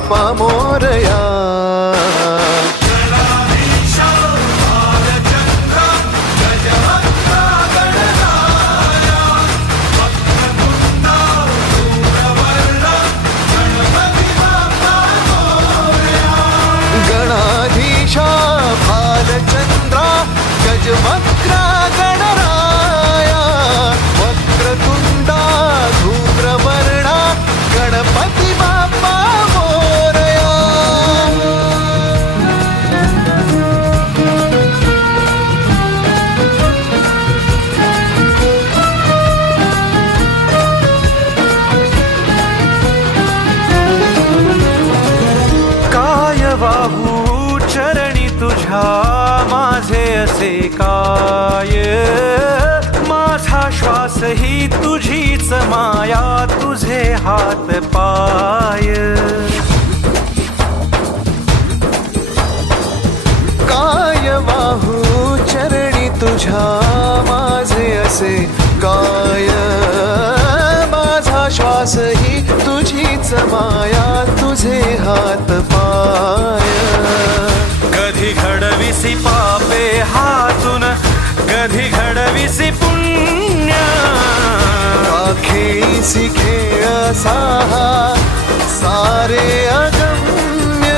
बाप्पा मोरया. गणाधीशा भालचंद्रा गजवक्रा गणराया वक्रतुंडा धूम्रवर्णा गणपती बाप्पा मोरया. काय वाहू चरणी तुझ्या माझे असे काय. माझा श्वास ही तुझीच माया तुझे हात पाय. काय वाहू चरणी तुझ्या माझे असे काय. माझा श्वास ही तुझीच माया तुझे हात पाय. कधी घडविसी पापे हातून कधी घडविसी पुण्य. खेळीसी खेळ साहा सारे अगम्य.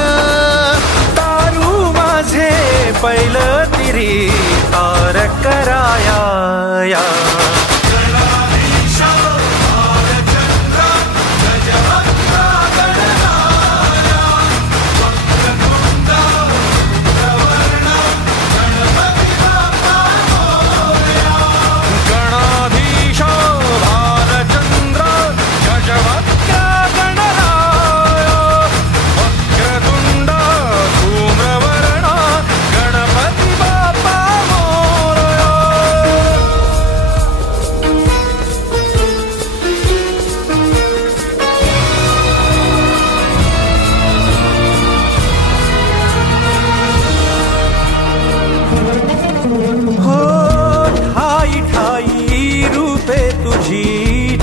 तारू माझे पहिलं तिरी तार कराया.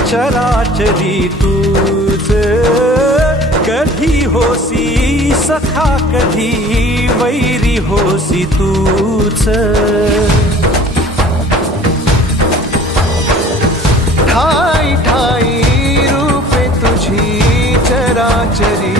चराचरी तूच कधी होसी सखा कधी वैरी होसी तूच. ठाई ठाई रूपे तुझी चराचरी